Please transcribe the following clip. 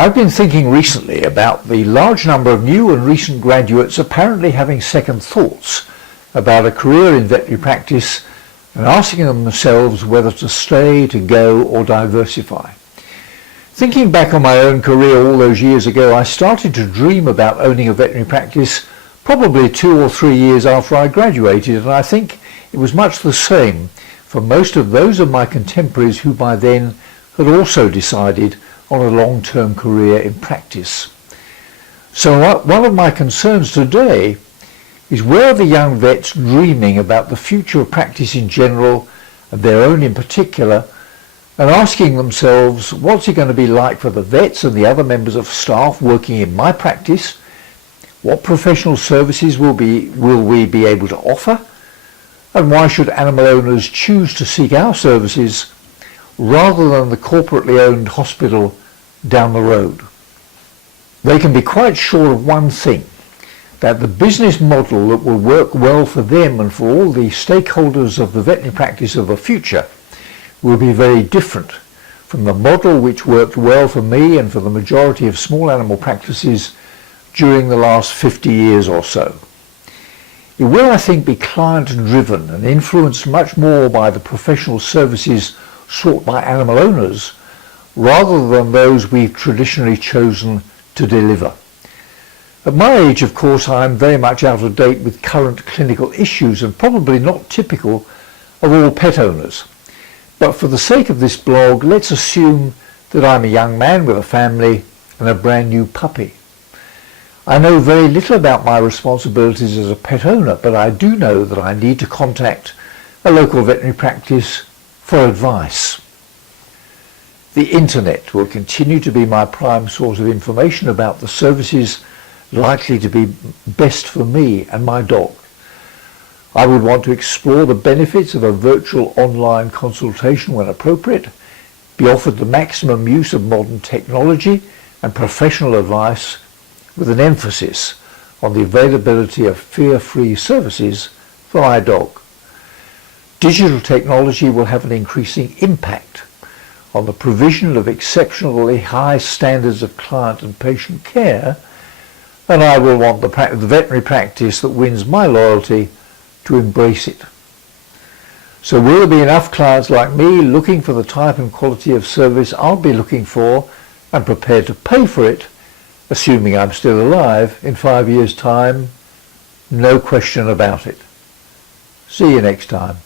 I've been thinking recently about the large number of new and recent graduates apparently having second thoughts about a career in veterinary practice and asking themselves whether to stay, to go, or diversify. Thinking back on my own career all those years ago, I started to dream about owning a veterinary practice probably 2 or 3 years after I graduated, and I think it was much the same for most of those of my contemporaries who by then had also decided on a long-term career in practice. So one of my concerns today is where are the young vets dreaming about the future of practice in general and their own in particular, and asking themselves what's it going to be like for the vets and the other members of staff working in my practice, what professional services will we be able to offer, and why should animal owners choose to seek our services rather than the corporately owned hospital down the road. They can be quite sure of one thing, that the business model that will work well for them and for all the stakeholders of the veterinary practice of the future will be very different from the model which worked well for me and for the majority of small animal practices during the last 50 years or so. It will, I think, be client-driven and influenced much more by the professional services sought by animal owners rather than those we've traditionally chosen to deliver. At my age, of course, I am very much out of date with current clinical issues and probably not typical of all pet owners. But for the sake of this blog, let's assume that I'm a young man with a family and a brand new puppy. I know very little about my responsibilities as a pet owner, but I do know that I need to contact a local veterinary practice for advice. The internet will continue to be my prime source of information about the services likely to be best for me and my dog. I would want to explore the benefits of a virtual online consultation when appropriate, be offered the maximum use of modern technology and professional advice with an emphasis on the availability of fear-free services for my dog. Digital technology will have an increasing impact on the provision of exceptionally high standards of client and patient care, and I will want the veterinary practice that wins my loyalty to embrace it. So will there be enough clients like me looking for the type and quality of service I'll be looking for and prepared to pay for it, assuming I'm still alive in 5 years' time? No question about it. See you next time.